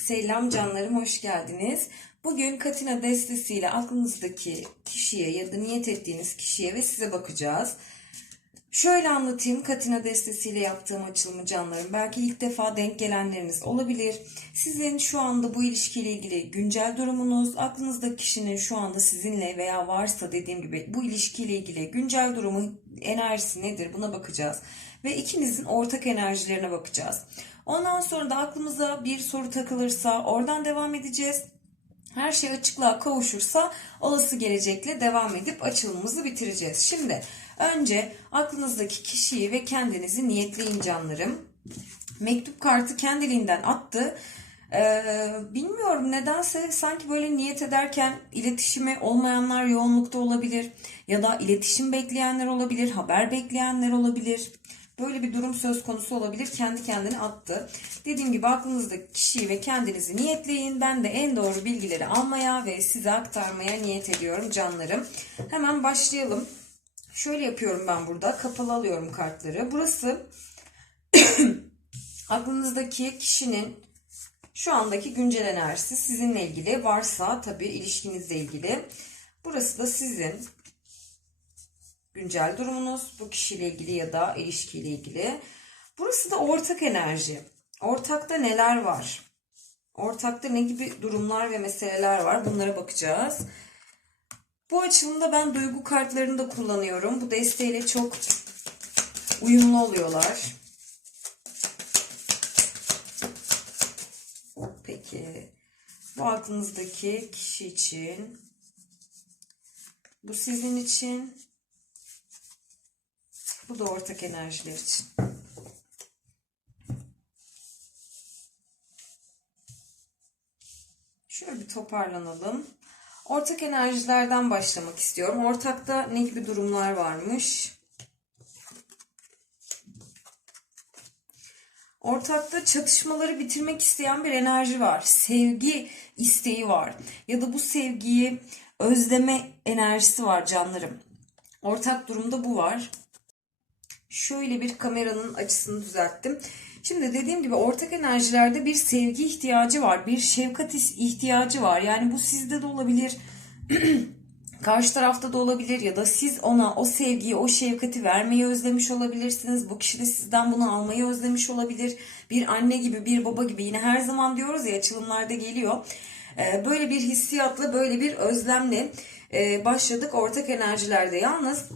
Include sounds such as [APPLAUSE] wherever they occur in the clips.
Selam canlarım, hoş geldiniz. Bugün Katina destesiyle aklınızdaki kişiye ya da niyet ettiğiniz kişiye ve size bakacağız. Şöyle anlatayım Katina destesiyle yaptığım açılımı canlarım. Belki ilk defa denk gelenleriniz olabilir. Sizin şu anda bu ilişkiyle ilgili güncel durumunuz, aklınızdaki kişinin şu anda sizinle veya varsa dediğim gibi bu ilişkiyle ilgili güncel durumu, enerjisi nedir buna bakacağız. Ve ikinizin ortak enerjilerine bakacağız. Ondan sonra da aklımıza bir soru takılırsa oradan devam edeceğiz. Her şey açıklığa kavuşursa olası gelecekle devam edip açılımımızı bitireceğiz. Şimdi önce aklınızdaki kişiyi ve kendinizi niyetleyin canlarım. Mektup kartı kendiliğinden attı. Ee, bilmiyorum nedense sanki böyle niyet ederken iletişimi olmayanlar yoğunlukta olabilir. Ya da iletişim bekleyenler olabilir, haber bekleyenler olabilir. Böyle bir durum söz konusu olabilir. Kendi kendine attı. Dediğim gibi aklınızdaki kişiyi ve kendinizi niyetleyin. Ben de en doğru bilgileri almaya ve size aktarmaya niyet ediyorum canlarım. Hemen başlayalım. Şöyle yapıyorum ben burada. Kapalı alıyorum kartları. Burası [COUGHS] aklınızdaki kişinin şu andaki güncel enerjisi sizinle ilgili. Varsa tabii ilişkinizle ilgili. Burası da sizin güncel durumunuz bu kişiyle ilgili ya da ilişkiyle ilgili. Burası da ortak enerji. Ortakta neler var? Ortakta ne gibi durumlar ve meseleler var? Bunlara bakacağız. Bu açılımda ben duygu kartlarını da kullanıyorum. Bu desteğiyle çok uyumlu oluyorlar. Peki. Bu aklınızdaki kişi için. Bu sizin için. Bu da ortak enerjiler için. Şöyle bir toparlanalım. Ortak enerjilerden başlamak istiyorum. Ortakta ne gibi durumlar varmış? Ortakta çatışmaları bitirmek isteyen bir enerji var. Sevgi isteği var. Ya da bu sevgiyi özleme enerjisi var canlarım. Ortak durumda bu var. Şöyle bir kameranın açısını düzelttim. Şimdi dediğim gibi ortak enerjilerde bir sevgi ihtiyacı var. Bir şefkat ihtiyacı var. Yani bu sizde de olabilir. [CLEARS THROAT] Karşı tarafta da olabilir ya da siz ona o sevgiyi, o şefkati vermeyi özlemiş olabilirsiniz. Bu kişi de sizden bunu almayı özlemiş olabilir. Bir anne gibi, bir baba gibi yine her zaman diyoruz ya açılımlarda geliyor. Ee, böyle bir hissiyatla, böyle bir özlemle e, başladık ortak enerjilerde. Yalnız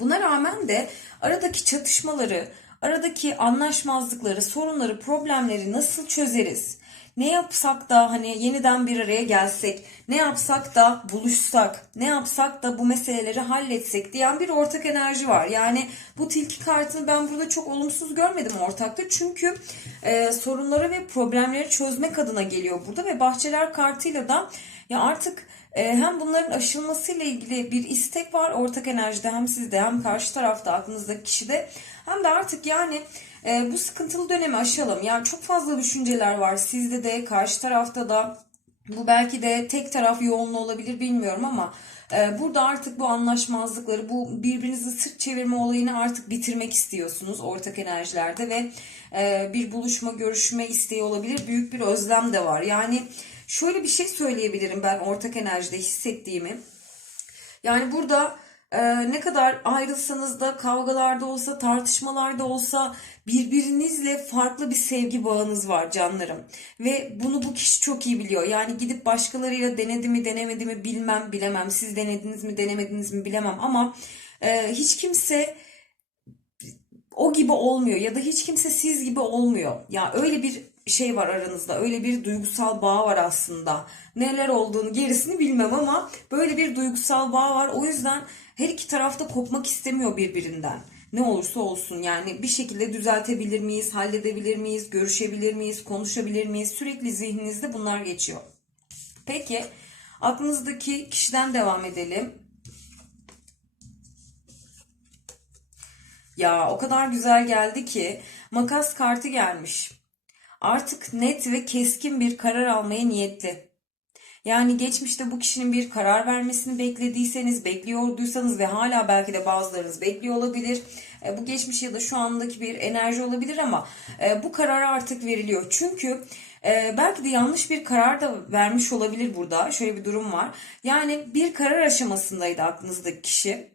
buna rağmen de aradaki çatışmaları, aradaki anlaşmazlıkları, sorunları, problemleri nasıl çözeriz? Ne yapsak da hani yeniden bir araya gelsek, ne yapsak da buluşsak, ne yapsak da bu meseleleri halletsek diyen bir ortak enerji var. Yani bu tilki kartını ben burada çok olumsuz görmedim ortakta. Çünkü e, sorunları ve problemleri çözmek adına geliyor burada ve bahçeler kartıyla da ya artık hem bunların aşılmasıyla ilgili bir istek var ortak enerjide hem sizde hem karşı tarafta aklınızdaki kişide hem de artık yani e, bu sıkıntılı dönemi aşalım. Yani çok fazla düşünceler var sizde de karşı tarafta da bu belki de tek taraf yoğunluğu olabilir bilmiyorum ama e, burada artık bu anlaşmazlıkları bu birbirinizi sırt çevirme olayını artık bitirmek istiyorsunuz ortak enerjilerde ve e, bir buluşma görüşme isteği olabilir büyük bir özlem de var. Yani şöyle bir şey söyleyebilirim ben ortak enerjide hissettiğimi. Yani burada e, ne kadar ayrılsanız da kavgalarda olsa tartışmalarda olsa birbirinizle farklı bir sevgi bağınız var canlarım. Ve bunu bu kişi çok iyi biliyor. Yani gidip başkalarıyla denedi mi denemedi mi bilmem bilemem. Siz denediniz mi denemediniz mi bilemem ama e, hiç kimse o gibi olmuyor ya da hiç kimse siz gibi olmuyor. Ya öyle bir şey var aranızda. Öyle bir duygusal bağ var aslında. Neler olduğunu gerisini bilmem ama böyle bir duygusal bağ var. O yüzden her iki tarafta kopmak istemiyor birbirinden. Ne olursa olsun yani bir şekilde düzeltebilir miyiz, halledebilir miyiz, görüşebilir miyiz, konuşabilir miyiz? Sürekli zihninizde bunlar geçiyor. Peki aklınızdaki kişiden devam edelim. Ya o kadar güzel geldi ki makas kartı gelmiş. Artık net ve keskin bir karar almaya niyetli. Yani geçmişte bu kişinin bir karar vermesini beklediyseniz, bekliyorduysanız ve hala belki de bazılarınız bekliyor olabilir. E, bu geçmiş ya da şu andaki bir enerji olabilir ama e, bu karar artık veriliyor. Çünkü Ee, belki de yanlış bir karar da vermiş olabilir burada. Şöyle bir durum var. Yani bir karar aşamasındaydı aklınızdaki kişi.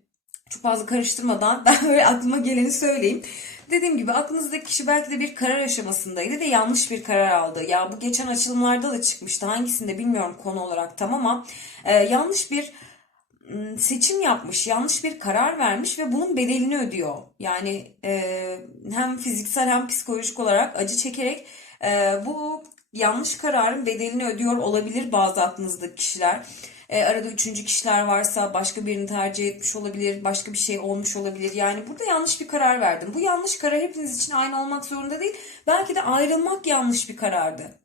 Çok fazla karıştırmadan [LAUGHS] ben öyle aklıma geleni söyleyeyim. Dediğim gibi aklınızdaki kişi belki de bir karar aşamasındaydı ve yanlış bir karar aldı. Ya bu geçen açılımlarda da çıkmıştı. Hangisinde bilmiyorum konu olarak tam ama e, yanlış bir seçim yapmış, yanlış bir karar vermiş ve bunun bedelini ödüyor. Yani e, hem fiziksel hem psikolojik olarak acı çekerek e, bu yanlış kararın bedelini ödüyor olabilir bazı aklınızdaki kişiler. E, arada üçüncü kişiler varsa başka birini tercih etmiş olabilir, başka bir şey olmuş olabilir. Yani burada yanlış bir karar verdim. Bu yanlış karar hepiniz için aynı olmak zorunda değil. Belki de ayrılmak yanlış bir karardı.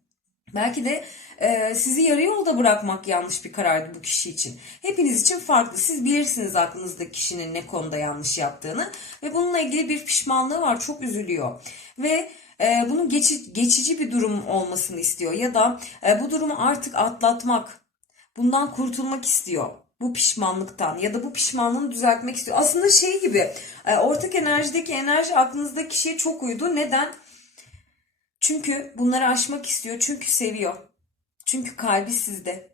Belki de e, sizi yarı yolda bırakmak yanlış bir karardı bu kişi için. Hepiniz için farklı. Siz bilirsiniz aklınızdaki kişinin ne konuda yanlış yaptığını ve bununla ilgili bir pişmanlığı var. Çok üzülüyor ve e, bunun geçi, geçici bir durum olmasını istiyor ya da e, bu durumu artık atlatmak, bundan kurtulmak istiyor. Bu pişmanlıktan ya da bu pişmanlığını düzeltmek istiyor. Aslında şey gibi e, ortak enerjideki enerji aklınızdaki kişiye çok uydu. Neden? Çünkü bunları aşmak istiyor. Çünkü seviyor. Çünkü kalbi sizde.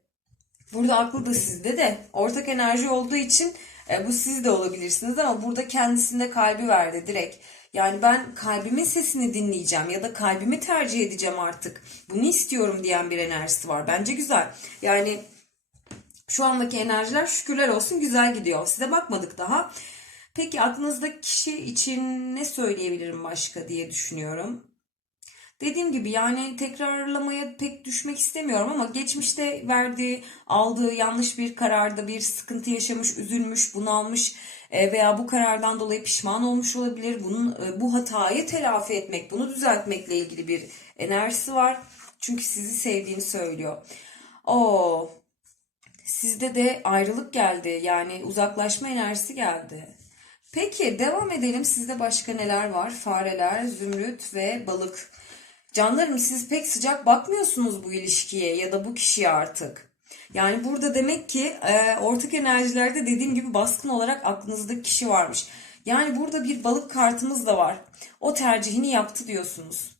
Burada aklı da sizde de. Ortak enerji olduğu için e, bu siz de olabilirsiniz ama burada kendisinde kalbi verdi direkt. Yani ben kalbimin sesini dinleyeceğim ya da kalbimi tercih edeceğim artık. Bunu istiyorum diyen bir enerjisi var. Bence güzel. Yani şu andaki enerjiler şükürler olsun güzel gidiyor. Size bakmadık daha. Peki aklınızdaki kişi için ne söyleyebilirim başka diye düşünüyorum. Dediğim gibi yani tekrarlamaya pek düşmek istemiyorum ama geçmişte verdiği, aldığı yanlış bir kararda bir sıkıntı yaşamış, üzülmüş, bunalmış e, veya bu karardan dolayı pişman olmuş olabilir. Bunun e, bu hatayı telafi etmek, bunu düzeltmekle ilgili bir enerjisi var. Çünkü sizi sevdiğini söylüyor. O sizde de ayrılık geldi. Yani uzaklaşma enerjisi geldi. Peki devam edelim. Sizde başka neler var? Fareler, zümrüt ve balık. Canlarım siz pek sıcak bakmıyorsunuz bu ilişkiye ya da bu kişiye artık. Yani burada demek ki e, ortak enerjilerde dediğim gibi baskın olarak aklınızdaki kişi varmış. Yani burada bir balık kartımız da var. O tercihini yaptı diyorsunuz.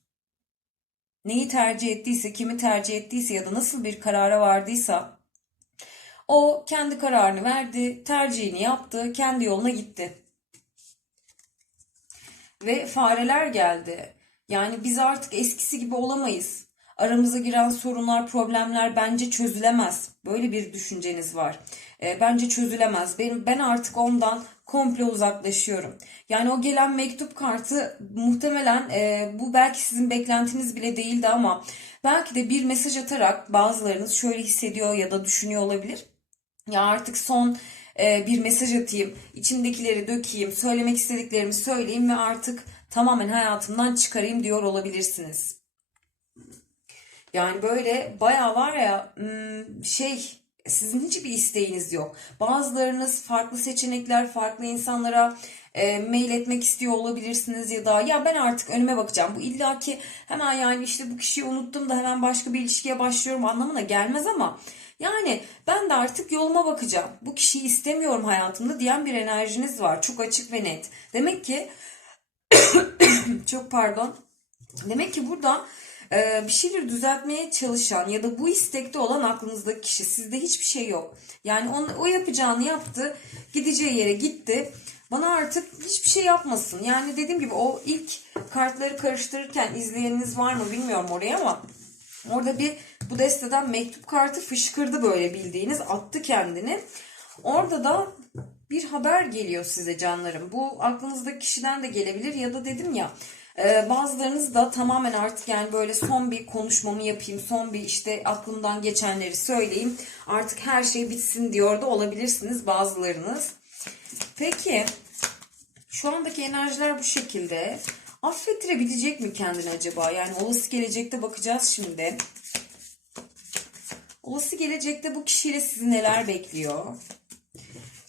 Neyi tercih ettiyse, kimi tercih ettiyse ya da nasıl bir karara vardıysa o kendi kararını verdi, tercihini yaptı, kendi yoluna gitti. Ve fareler geldi. Yani biz artık eskisi gibi olamayız. Aramıza giren sorunlar, problemler bence çözülemez. Böyle bir düşünceniz var. E, bence çözülemez. Benim ben artık ondan komple uzaklaşıyorum. Yani o gelen mektup kartı muhtemelen e, bu belki sizin beklentiniz bile değildi ama belki de bir mesaj atarak bazılarınız şöyle hissediyor ya da düşünüyor olabilir. Ya artık son e, bir mesaj atayım, içimdekileri dökeyim, söylemek istediklerimi söyleyeyim ve artık tamamen hayatımdan çıkarayım diyor olabilirsiniz. Yani böyle bayağı var ya hmm, şey sizin hiçbir isteğiniz yok. Bazılarınız farklı seçenekler, farklı insanlara e, mail etmek istiyor olabilirsiniz ya da ya ben artık önüme bakacağım. Bu illaki hemen yani işte bu kişiyi unuttum da hemen başka bir ilişkiye başlıyorum anlamına gelmez ama yani ben de artık yoluma bakacağım. Bu kişiyi istemiyorum hayatımda diyen bir enerjiniz var. Çok açık ve net. Demek ki [COUGHS] çok pardon. Demek ki burada e, bir şeyleri düzeltmeye çalışan ya da bu istekte olan aklınızdaki kişi sizde hiçbir şey yok. Yani on, o yapacağını yaptı, gideceği yere gitti. Bana artık hiçbir şey yapmasın. Yani dediğim gibi o ilk kartları karıştırırken izleyeniniz var mı bilmiyorum oraya ama orada bir bu desteden mektup kartı fışkırdı böyle bildiğiniz attı kendini. Orada da bir haber geliyor size canlarım. Bu aklınızdaki kişiden de gelebilir ya da dedim ya e, bazılarınız da tamamen artık yani böyle son bir konuşmamı yapayım, son bir işte aklımdan geçenleri söyleyeyim. Artık her şey bitsin diyor da olabilirsiniz bazılarınız. Peki şu andaki enerjiler bu şekilde. Affettirebilecek mi kendini acaba? Yani olası gelecekte bakacağız şimdi. Olası gelecekte bu kişiyle sizi neler bekliyor?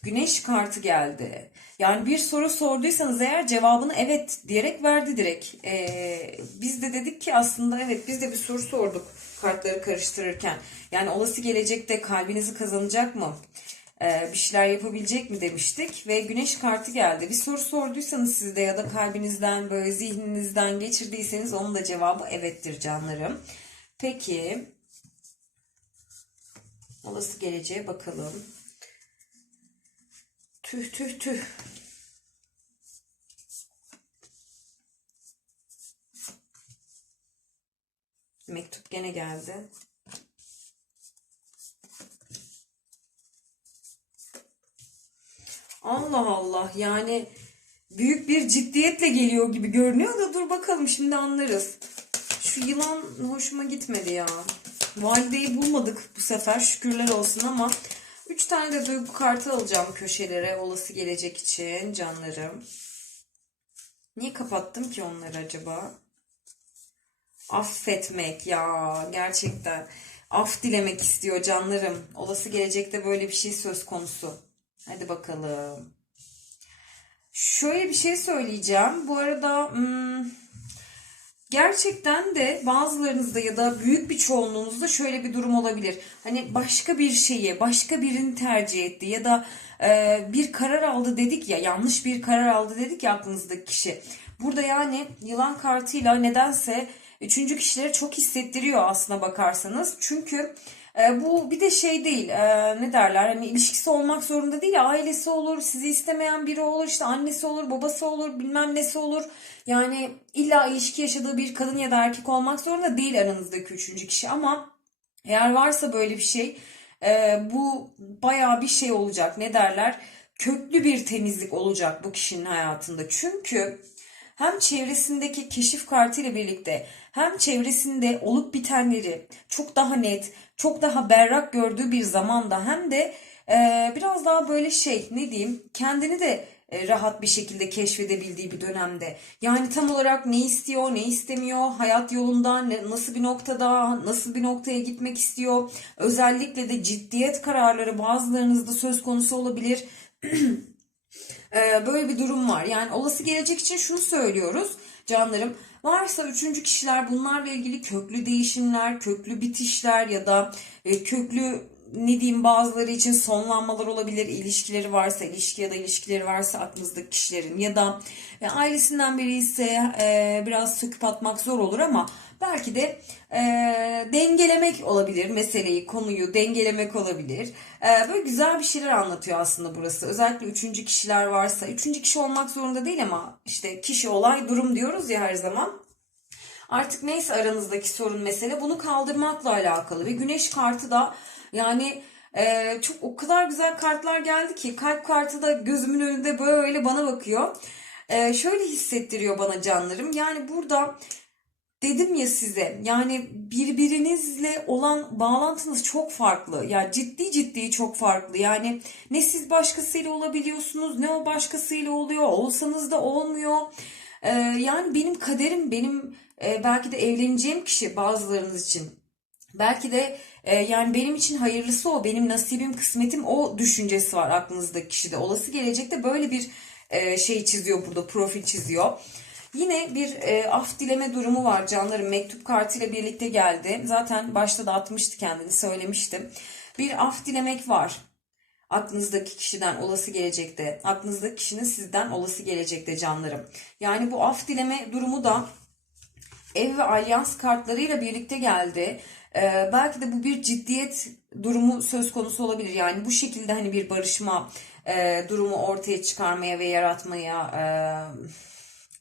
Güneş kartı geldi. Yani bir soru sorduysanız eğer cevabını evet diyerek verdi direkt. Ee, biz de dedik ki aslında evet biz de bir soru sorduk kartları karıştırırken. Yani olası gelecekte kalbinizi kazanacak mı? Ee, bir şeyler yapabilecek mi demiştik ve güneş kartı geldi. Bir soru sorduysanız sizde ya da kalbinizden böyle zihninizden geçirdiyseniz onun da cevabı evettir canlarım. Peki. Olası geleceğe bakalım. Tüh tüh tüh. Mektup gene geldi. Allah Allah yani büyük bir ciddiyetle geliyor gibi görünüyor da dur bakalım şimdi anlarız. Şu yılan hoşuma gitmedi ya. Valideyi bulmadık bu sefer şükürler olsun ama 3 tane de duygu kartı alacağım köşelere olası gelecek için canlarım. Niye kapattım ki onları acaba? Affetmek ya gerçekten. Af dilemek istiyor canlarım. Olası gelecekte böyle bir şey söz konusu. Hadi bakalım. Şöyle bir şey söyleyeceğim. Bu arada hmm, gerçekten de bazılarınızda ya da büyük bir çoğunluğunuzda şöyle bir durum olabilir. Hani başka bir şeyi, başka birini tercih etti ya da e, bir karar aldı dedik ya, yanlış bir karar aldı dedik ya aklınızdaki kişi. Burada yani yılan kartıyla nedense üçüncü kişileri çok hissettiriyor aslına bakarsanız. Çünkü e, bu bir de şey değil e, ne derler hani ilişkisi olmak zorunda değil ailesi olur sizi istemeyen biri olur işte annesi olur babası olur bilmem nesi olur. Yani illa ilişki yaşadığı bir kadın ya da erkek olmak zorunda değil aranızdaki üçüncü kişi ama eğer varsa böyle bir şey e, bu baya bir şey olacak ne derler köklü bir temizlik olacak bu kişinin hayatında. Çünkü hem çevresindeki keşif kartı ile birlikte hem çevresinde olup bitenleri çok daha net, çok daha berrak gördüğü bir zamanda hem de e, biraz daha böyle şey ne diyeyim kendini de e, rahat bir şekilde keşfedebildiği bir dönemde. Yani tam olarak ne istiyor, ne istemiyor, hayat yolunda nasıl bir noktada, nasıl bir noktaya gitmek istiyor. Özellikle de ciddiyet kararları bazılarınızda söz konusu olabilir. [CLEARS THROAT] Ee, böyle bir durum var. Yani olası gelecek için şunu söylüyoruz canlarım. Varsa üçüncü kişiler bunlarla ilgili köklü değişimler, köklü bitişler ya da e, köklü ne diyeyim bazıları için sonlanmalar olabilir. İlişkileri varsa, ilişki ya da ilişkileri varsa aklınızdaki kişilerin ya da e, ailesinden biri ise e, biraz söküp atmak zor olur ama belki de e, dengelemek olabilir meseleyi, konuyu dengelemek olabilir. E, böyle güzel bir şeyler anlatıyor aslında burası. Özellikle üçüncü kişiler varsa, üçüncü kişi olmak zorunda değil ama işte kişi, olay, durum diyoruz ya her zaman. Artık neyse aranızdaki sorun mesele bunu kaldırmakla alakalı ve güneş kartı da yani e, çok o kadar güzel kartlar geldi ki kalp kartı da gözümün önünde böyle bana bakıyor. E, şöyle hissettiriyor bana canlarım. Yani burada dedim ya size yani birbirinizle olan bağlantınız çok farklı. Yani ciddi ciddi çok farklı. Yani ne siz başkasıyla olabiliyorsunuz ne o başkasıyla oluyor. Olsanız da olmuyor. E, yani benim kaderim benim e, belki de evleneceğim kişi bazılarınız için. Belki de e, yani benim için hayırlısı o, benim nasibim, kısmetim o düşüncesi var aklınızdaki kişide. Olası gelecekte böyle bir e, şey çiziyor burada, profil çiziyor. Yine bir e, af dileme durumu var canlarım. Mektup kartıyla birlikte geldi. Zaten başta da atmıştı kendini söylemiştim. Bir af dilemek var. Aklınızdaki kişiden olası gelecekte. Aklınızdaki kişinin sizden olası gelecekte canlarım. Yani bu af dileme durumu da ev ve alyans kartlarıyla birlikte geldi. Ee, belki de bu bir ciddiyet durumu söz konusu olabilir. Yani bu şekilde hani bir barışma e, durumu ortaya çıkarmaya ve yaratmaya e,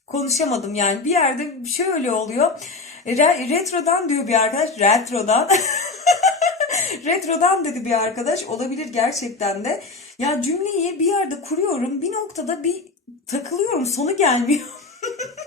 konuşamadım yani bir yerde şöyle oluyor. Re- retrodan diyor bir arkadaş. Retrodan. [LAUGHS] Retrodan dedi bir arkadaş. Olabilir gerçekten de. Ya cümleyi bir yerde kuruyorum. Bir noktada bir takılıyorum. Sonu gelmiyor.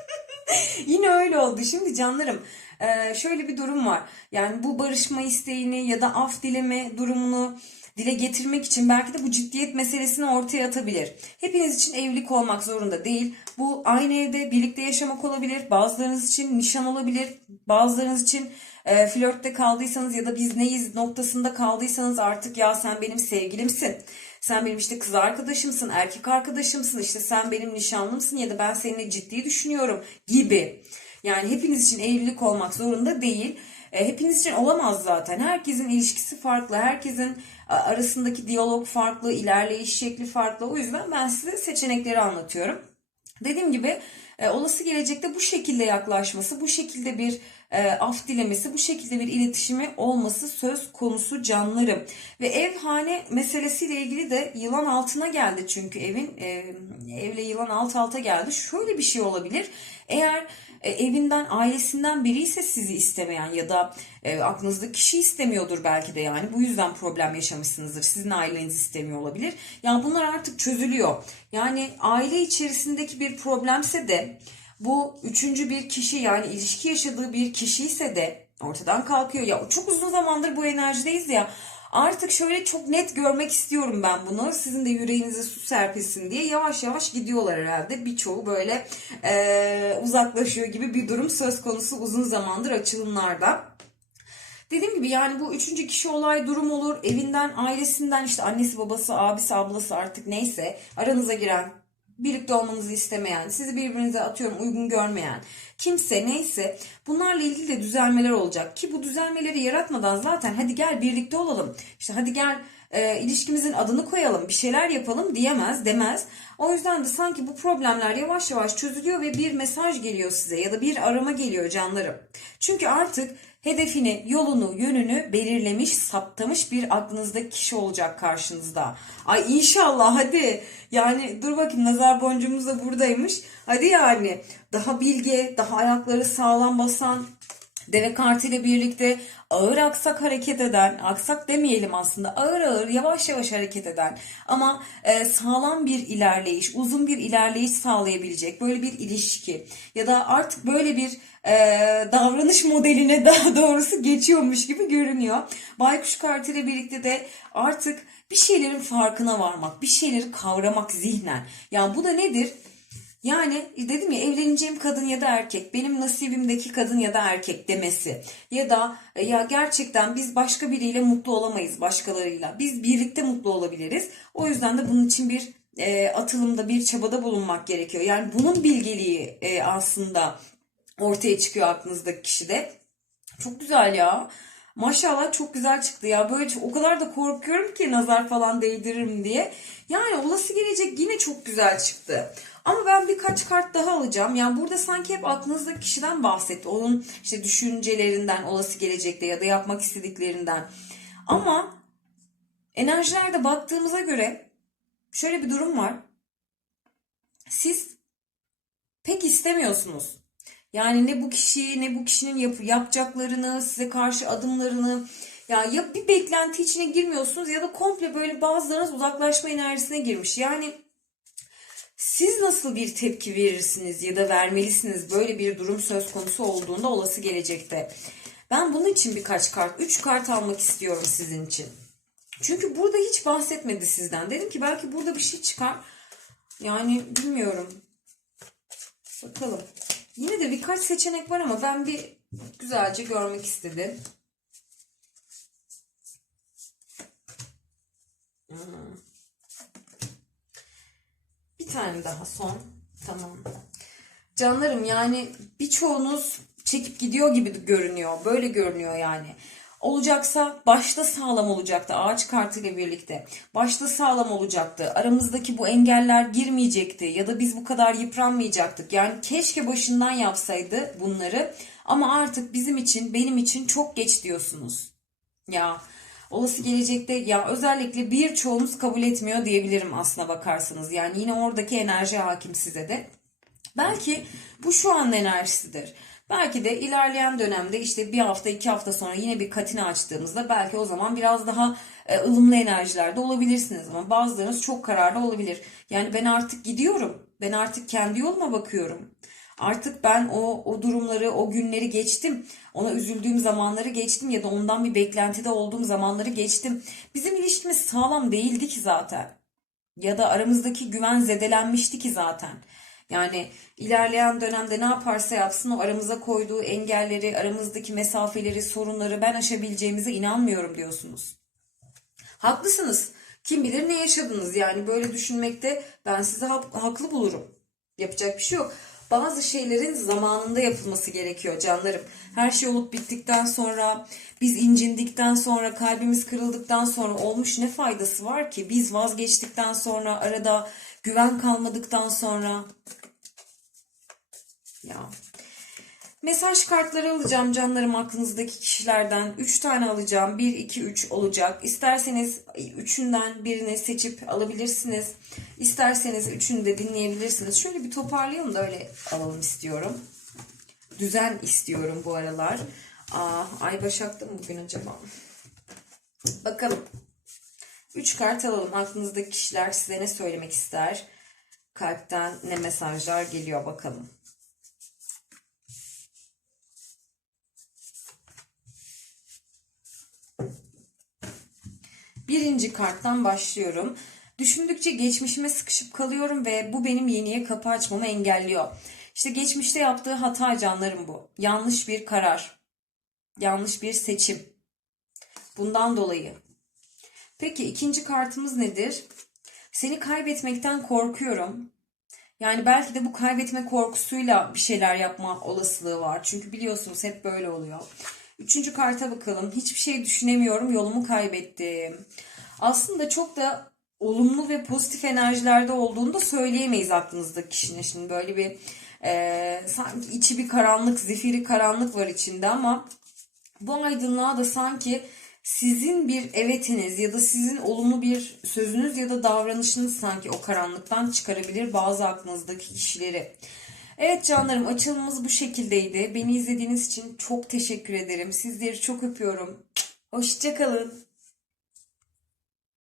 [LAUGHS] Yine öyle oldu. Şimdi canlarım e, şöyle bir durum var. Yani bu barışma isteğini ya da af dileme durumunu dile getirmek için belki de bu ciddiyet meselesini ortaya atabilir. Hepiniz için evlilik olmak zorunda değil. Bu aynı evde birlikte yaşamak olabilir. Bazılarınız için nişan olabilir. Bazılarınız için e, flörtte kaldıysanız ya da biz neyiz noktasında kaldıysanız artık ya sen benim sevgilimsin. Sen benim işte kız arkadaşımsın, erkek arkadaşımsın, işte sen benim nişanlımsın ya da ben seninle ciddi düşünüyorum gibi. Yani hepiniz için evlilik olmak zorunda değil. E, hepiniz için olamaz zaten. Herkesin ilişkisi farklı, herkesin arasındaki diyalog farklı, ilerleyiş şekli farklı. O yüzden ben size seçenekleri anlatıyorum. Dediğim gibi e, olası gelecekte bu şekilde yaklaşması, bu şekilde bir e, af dilemesi bu şekilde bir iletişimi olması söz konusu canlarım. Ve ev hane meselesiyle ilgili de yılan altına geldi çünkü evin e, evle yılan alt alta geldi. Şöyle bir şey olabilir. Eğer e, evinden ailesinden biri ise sizi istemeyen ya da e, aklınızdaki kişi istemiyordur belki de yani bu yüzden problem yaşamışsınızdır. Sizin aileniz istemiyor olabilir. Yani bunlar artık çözülüyor. Yani aile içerisindeki bir problemse de bu üçüncü bir kişi yani ilişki yaşadığı bir kişi ise de ortadan kalkıyor. Ya çok uzun zamandır bu enerjideyiz ya. Artık şöyle çok net görmek istiyorum ben bunu. Sizin de yüreğinize su serpilsin diye yavaş yavaş gidiyorlar herhalde. Birçoğu böyle eee, uzaklaşıyor gibi bir durum söz konusu uzun zamandır açılımlarda. Dediğim gibi yani bu üçüncü kişi olay durum olur. Evinden, ailesinden işte annesi, babası, abisi, ablası artık neyse aranıza giren, birlikte olmanızı istemeyen, sizi birbirinize atıyorum uygun görmeyen kimse neyse bunlarla ilgili de düzelmeler olacak. Ki bu düzelmeleri yaratmadan zaten hadi gel birlikte olalım. İşte hadi gel e, ilişkimizin adını koyalım, bir şeyler yapalım diyemez, demez. O yüzden de sanki bu problemler yavaş yavaş çözülüyor ve bir mesaj geliyor size ya da bir arama geliyor canlarım. Çünkü artık hedefini, yolunu, yönünü belirlemiş, saptamış bir aklınızdaki kişi olacak karşınızda. Ay inşallah hadi. Yani dur bakayım nazar boncuğumuz da buradaymış. Hadi yani daha bilge, daha ayakları sağlam basan, Deve kartıyla birlikte ağır aksak hareket eden, aksak demeyelim aslında, ağır ağır yavaş yavaş hareket eden ama e, sağlam bir ilerleyiş, uzun bir ilerleyiş sağlayabilecek böyle bir ilişki ya da artık böyle bir e, davranış modeline [LAUGHS] daha doğrusu geçiyormuş gibi görünüyor. Baykuş kartıyla birlikte de artık bir şeylerin farkına varmak, bir şeyleri kavramak zihnen. Yani bu da nedir? Yani dedim ya evleneceğim kadın ya da erkek, benim nasibimdeki kadın ya da erkek demesi ya da e, ya gerçekten biz başka biriyle mutlu olamayız başkalarıyla. Biz birlikte mutlu olabiliriz. O yüzden de bunun için bir e, atılımda, bir çabada bulunmak gerekiyor. Yani bunun bilgeliği e, aslında ortaya çıkıyor aklınızdaki kişide. Çok güzel ya. Maşallah çok güzel çıktı ya. Böyle o kadar da korkuyorum ki nazar falan değdiririm diye. Yani olası gelecek yine çok güzel çıktı. Ama ben birkaç kart daha alacağım. Yani burada sanki hep aklınızdaki kişiden bahsetti. Onun işte düşüncelerinden, olası gelecekte ya da yapmak istediklerinden. Ama enerjilerde baktığımıza göre şöyle bir durum var. Siz pek istemiyorsunuz. Yani ne bu kişiyi ne bu kişinin yap yapacaklarını, size karşı adımlarını ya ya bir beklenti içine girmiyorsunuz ya da komple böyle bazılarınız uzaklaşma enerjisine girmiş. Yani siz nasıl bir tepki verirsiniz ya da vermelisiniz böyle bir durum söz konusu olduğunda olası gelecekte? Ben bunun için birkaç kart, 3 kart almak istiyorum sizin için. Çünkü burada hiç bahsetmedi sizden. Dedim ki belki burada bir şey çıkar. Yani bilmiyorum. Bakalım. Yine de birkaç seçenek var ama ben bir güzelce görmek istedim. Hmm. Tane daha son. Tamam. Canlarım yani birçoğunuz çekip gidiyor gibi görünüyor. Böyle görünüyor yani. Olacaksa başta sağlam olacaktı ağaç kartıyla birlikte. Başta sağlam olacaktı. Aramızdaki bu engeller girmeyecekti ya da biz bu kadar yıpranmayacaktık. Yani keşke başından yapsaydı bunları ama artık bizim için benim için çok geç diyorsunuz. Ya olası gelecekte ya özellikle birçoğunuz kabul etmiyor diyebilirim aslına bakarsanız. Yani yine oradaki enerji hakim size de. Belki bu şu an enerjisidir. Belki de ilerleyen dönemde işte bir hafta iki hafta sonra yine bir katini açtığımızda belki o zaman biraz daha e, ılımlı enerjilerde olabilirsiniz. Ama bazılarınız çok kararlı olabilir. Yani ben artık gidiyorum. Ben artık kendi yoluma bakıyorum. Artık ben o o durumları, o günleri geçtim. Ona üzüldüğüm zamanları geçtim ya da ondan bir beklentide olduğum zamanları geçtim. Bizim ilişkimiz sağlam değildi ki zaten. Ya da aramızdaki güven zedelenmişti ki zaten. Yani ilerleyen dönemde ne yaparsa yapsın o aramıza koyduğu engelleri, aramızdaki mesafeleri, sorunları ben aşabileceğimize inanmıyorum diyorsunuz. Haklısınız. Kim bilir ne yaşadınız yani böyle düşünmekte ben sizi hak- haklı bulurum. Yapacak bir şey yok. Bazı şeylerin zamanında yapılması gerekiyor canlarım. Her şey olup bittikten sonra, biz incindikten sonra, kalbimiz kırıldıktan sonra olmuş ne faydası var ki? Biz vazgeçtikten sonra, arada güven kalmadıktan sonra. Ya Mesaj kartları alacağım canlarım aklınızdaki kişilerden. 3 tane alacağım. 1, 2, 3 olacak. İsterseniz üçünden birini seçip alabilirsiniz. İsterseniz üçünü de dinleyebilirsiniz. Şöyle bir toparlayalım da öyle alalım istiyorum. Düzen istiyorum bu aralar. Aa, Ay Başak'ta mı bugün acaba? Bakalım. 3 kart alalım. Aklınızdaki kişiler size ne söylemek ister? Kalpten ne mesajlar geliyor bakalım. Birinci karttan başlıyorum. Düşündükçe geçmişime sıkışıp kalıyorum ve bu benim yeniye kapı açmamı engelliyor. İşte geçmişte yaptığı hata canlarım bu. Yanlış bir karar. Yanlış bir seçim. Bundan dolayı. Peki ikinci kartımız nedir? Seni kaybetmekten korkuyorum. Yani belki de bu kaybetme korkusuyla bir şeyler yapma olasılığı var. Çünkü biliyorsunuz hep böyle oluyor. Üçüncü karta bakalım. Hiçbir şey düşünemiyorum, yolumu kaybettim. Aslında çok da olumlu ve pozitif enerjilerde olduğunu da söyleyemeyiz aklınızdaki kişinin. Şimdi böyle bir e, sanki içi bir karanlık, zifiri karanlık var içinde ama bu aydınlığa da sanki sizin bir evetiniz ya da sizin olumlu bir sözünüz ya da davranışınız sanki o karanlıktan çıkarabilir bazı aklınızdaki kişileri. Evet canlarım açılımımız bu şekildeydi. Beni izlediğiniz için çok teşekkür ederim. Sizleri çok öpüyorum. Hoşçakalın.